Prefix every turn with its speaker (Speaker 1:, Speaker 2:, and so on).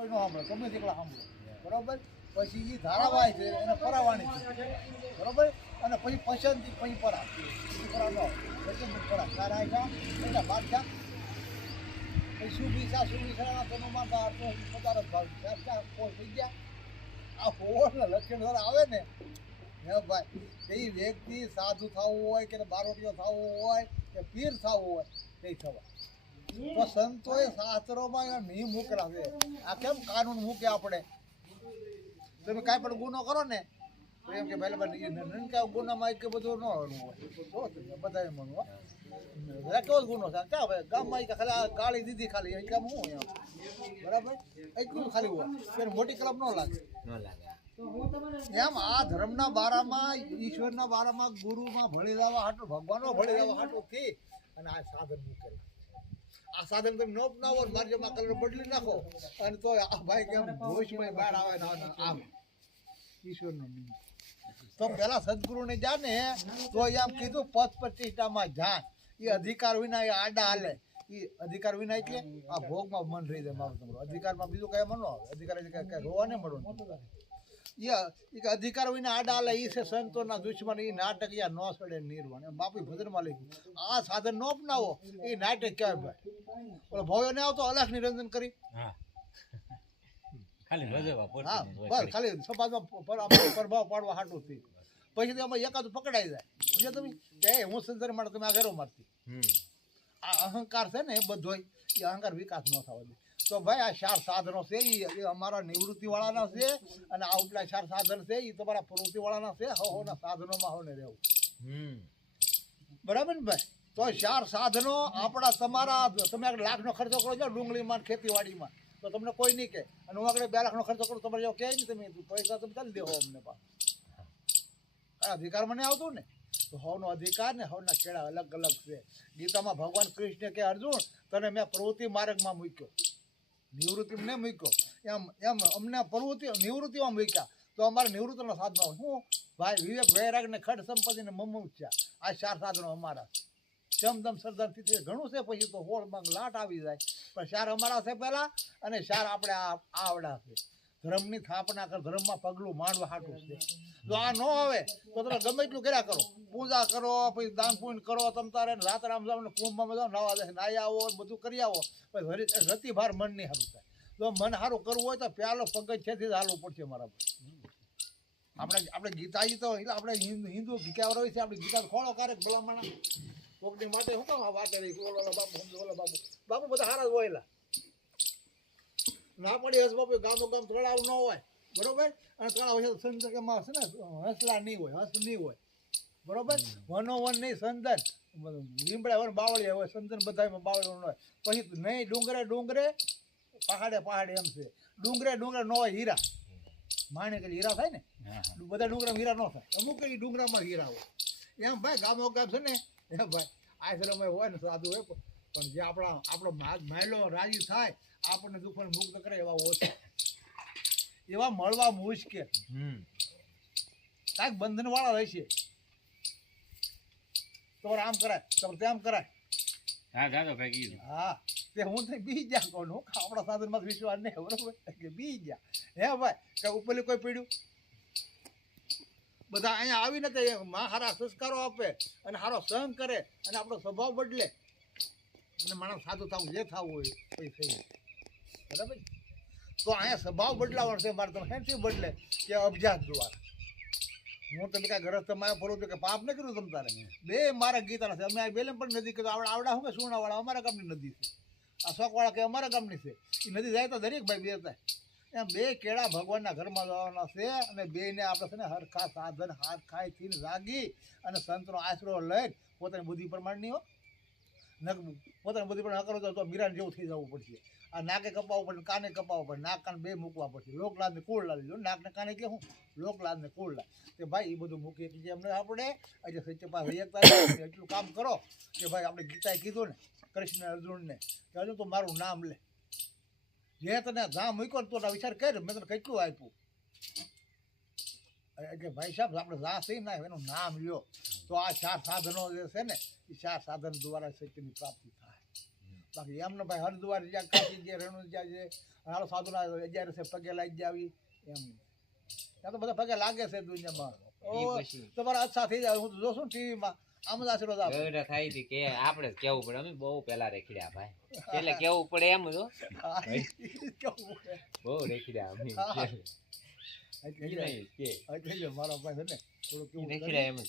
Speaker 1: ન સાંભળે, ગમે તેટલા સાંભળો. બરોબર? પછી એ ધારાવાહી છે, એને પરાવાની છે. બરોબર? અને પછી પસંદગી, પછી પરા પરા ન પછી પરા તારા એના બાદશાહ પછી સુબીસા સુબીસા તનુમાં બાર તો પદાર્થ ભાવ ચાર કોઈ થઈ ગયા. આ હોળના લક્ષણ આવે ને. હે ભાઈ, તે વ્યક્તિ સાધુ થવું હોય કે બારોટીઓ થવું હોય કે પીર થવું હોય, તે થવા. તો સંતોએ શાસ્ત્રોમાં મૂકેલા છે આ કેમ કાનૂન મૂકે આપણે? તમે કાંઈ પણ ગુનો કરો ને તો એમ કે ભાઈ ભાઈ નનકા ગુનામાં કે બધું ન હોય. બધા એમ હળવું હોય કેવો ગુનો છે? ક્યાં ભાઈ ગામમાં કે ખાલી કાળી દીધી ખાલી એ કામ હું એમ? બરાબર? એટલું ખાલી હોય. ત્યારે મોટી કલમ ન લાગે.
Speaker 2: ન લાગે.
Speaker 1: એમ આ ધર્મના બારામાં ઈશ્વરના બારામાં ગુરુમાં ભળી દેવા હાટું ભગવાનનો ભળી દેવા હાટું કે? અને આ સાધન મૂકેલા આ સાધન તમે નો અપનાવો મારી જેમાં કલર બદલી નાખો. અને તો આ ભાઈ કેમ ભવિષ્યમાં બહાર આવે ને આમ. ઈશ્વરનો તો પેલા સદગુરુને જાને તો એમ કીધું પદ પ્રતિષ્ઠામાં જા. એ અધિકાર વિના એ આડા હાલે. એ અધિકાર વિના એટલે આ ભોગમાં મન રહી જાય મારું તમારું. અધિકારમાં બીજું કઈ મનો આવે. અધિકાર એટલે કઈ રોવા ને મળવાનું. એ અધિકાર વિના આડા હાલે એ છે સંતોના દુશ્મન એ નાટક યા ન સડે નિર્વાણ. બાપી ભદ્રમાં લઈ આ સાધન નો અપનાવો એ નાટક કહેવાય ભાઈ. ઓલો ભોયો ને આવતો અલખ નિરંજન કરી.
Speaker 2: હા. ખાલી રજવા
Speaker 1: હા બસ ખાલી સમાજમાં પર- આપણો પ્રભાવ પાડવા હાટું થી પછી તો એમાં એકાદ પકડાઈ જાય. સમજ્યા તમે? એ હું સંસાર માટે તમે આ ઘરો મારતી. આ અહંકાર છે ને એ બધોય એ અહંકાર વિકાસ ન થવા દે. તો ભાઈ આ ચાર સાધનો છે એ અમારા નિવૃત્તિ વાળાના છે અને આ ઉપલા ચાર સાધન છે એ તમારા પ્રવૃત્તિ વાળાના છે. હો હોના સાધનોમાં હોને રહેવું. બરાબર ને ભાઈ? તો ચાર સાધનો આપણા તમારા તમે આગળ લાખનો ખર્ચો કરો છો ડુંગળીમાં ખેતીવાડીમાં. તો તમને કોઈ નહીં કહે. અને હું આગળ બે લાખનો ખર્ચો કરું, તમારે જો કહે નહીં તમે પૈસા તમે ચાલી દેવો અમને પા અધિકાર મને આવતું ને? તો હવનો અધિકાર ને હવના કેળા અલગ અલગ છે. ગીતામાં ભગવાન કૃષ્ણ કે અર્જુન, તને મેં પ્રવૃત્તિ માર્ગમાં મૂક્યો. નિવૃત્તિ મને મૂક્યો. એમ એમ અમને પ્રવૃત્તિ નિવૃત્તિમાં મૂક્યા. તો અમારે નિવૃત્તિનો સાધનો હું ભાઈ વિવેક વૈરાગ ને ખડ સંપત્તિ ને છે આ ચાર સાધનો અમારા જમદમ સરદાર તિથિ ઘણું છે, પછી તો હોળમાં લાટ આવી જાય. પણ શાર અમારા છે પહેલાં અને શાર આપણે આ આવડા છે. ધર્મની સ્થાપના કર, ધર્મમાં પગલું માંડવા હાટું છે. જો આ ન આવે, તો તમે ગમે એટલું કર્યા કરો. પૂજા કરો, પછી દાન પૂન કરો, તમ તારે રાત રામ ને કુંભમાં જાઓ નવા દે, નાહી આવો, બધું કરી આવો. પછી હરી ભાર મન નહીં સારું થાય. જો મન સારું કરવું હોય તો પ્યાલો પગજ છે જ હાલવું પડશે મારા આપણે આપણે ગીતાજી તો એટલે આપણે હિન્દુ હિન્દુ ગીતા હોય છે, આપણે ગીતા ખોળો ક્યારેક ભલામણ કોકની માટે શું કામ વાત કરી? ઓલો ઓલો બાપુ સમજો ઓલો બાપુ. બાપુ બધા હારા જ હોયલા ના પડી હસ બાપુ ગામો ગામ તળાવ ન હોય. બરોબર? અને તળાવ છે સંતમાં છે ને હસલા નહીં હોય હસ નહીં હોય. બરોબર? વનો વન નહીં સંદન લીમડા વન બાવળિયા હોય સંદન બધામાં બાવળિયા હોય. પછી નહીં ડુંગરે ડુંગરે પહાડે પહાડે એમ છે. ડુંગરે ડુંગરે ન હોય હીરા. માણે કે હીરા થાય ને. બધા ડુંગરામાં હીરા ન થાય. અમુક એ ડુંગરામાં હીરા હોય. એમ ભાઈ ગામો ગામ છે ને એમ ભાઈ આશ્રમમાં હોય ને સાધુ હોય પણ જે આપણા આપણો માયલો રાજી થાય આપણને દુઃખ મુક્ત કરે એવા ઓછા. એવા મળવા મુશ્કેલ.
Speaker 2: હમ.
Speaker 1: કાંઈક બંધન વાળા રહેશે તમારે આમ કરાય તમારે તેમ કરાય.
Speaker 2: હા ગાતો ભાઈ કીધું
Speaker 1: હા તે હું તો બી જા કોણ હું આપણા સાધનમાં વિશ્વાસ નહીં બરોબર? કે બી જા હે ભાઈ કે ઉપરલી કોઈ પીડ્યું? બધા અહીંયા આવીને તે માં સારા સંસ્કારો આપે અને સારો સહન કરે અને આપણો સ્વભાવ બદલે. અને માણસ સાધુ થવું, જે થવું હોય, એ થઈ. બરાબર? તો અહીંયા સ્વભાવ બદલાવાનો છે, મારે તમે હેન્સી બદલે કે અભ્યાસ દ્વારા હું તમે કાંઈ ગરજ તમારે ફરું છું કે પાપ નહીં કર્યું તમ તારે? બે મારા ગીતા છે. અમે આ પણ નદી કીધું, આવડા આવડા હું કે સુણાવાળા અમારા ગામની નદી છે. આ શોખવાળા કે અમારા ગામની છે? એ નદી જાય તો દરેક ભાઈ બે થાય એમ બે કેળા ભગવાનના ઘરમાં જવાના છે અને બેને આપણે છે ને હરખા સાધન હાથ ખાઈ થઈને જાગી અને સંતનો આશરો લઈ પોતાની બુદ્ધિ પ્રમાણની હો નક પોતાની બુદ્ધિ પ્રમાણ કરો તો- મીરાન જેવું થઈ જવું પડશે. આ નાકે કપાવવું પડે કાને કપાવવું પડે નાક કાન બે મૂકવા પડશે. લોકલાદને કુળ લાવી નાક નાકને કાને કે હું? લોકલાદને કુળ લાદ કે ભાઈ એ બધું મૂકી જે અમને આપણે આજે સત્ય પાસે એકતા એટલું કામ કરો કે ભાઈ આપણે ગીતાએ કીધું ને, કૃષ્ણ અર્જુનને, કે હજુ તો મારું નામ લે. જે તને ધામ મૂક્યો તો વિચાર કર મેં તને કેટલું આપ્યું? એટલે ભાઈ સાહેબ આપણે જા થઈ ના એનું નામ લ્યો. તો આ ચાર સાધનો જે છે ને એ ચાર સાધન દ્વારા સત્યની પ્રાપ્તિ થાય. બાકી એમને ભાઈ હરિદ્વાર જ્યાં કાશી જે રેણુ જ્યાં જે હાલો સાધુના અગિયાર છે પગે લાગી જાવી. એમ. ત્યાં તો બધા પગે લાગે છે દુનિયામાં. તમારા અચ્છા થઈ જાય. હું તો જોશું ને ટીવીમાં આમ જ આશીર્વાદ આપે.
Speaker 3: ગરડા થાય છે કે આપણે જ કેવું પડે. અમે બહુ પેલા રેખડ્યા ભાઈ. એટલે કેવું પડે એમ
Speaker 1: છે?
Speaker 3: બહુ રેખડ્યા અમે.
Speaker 1: એટલે
Speaker 3: કે.
Speaker 1: એટલે મારા ભાઈ ને થોડું કેવું
Speaker 3: રેખડ્યા એમ જ.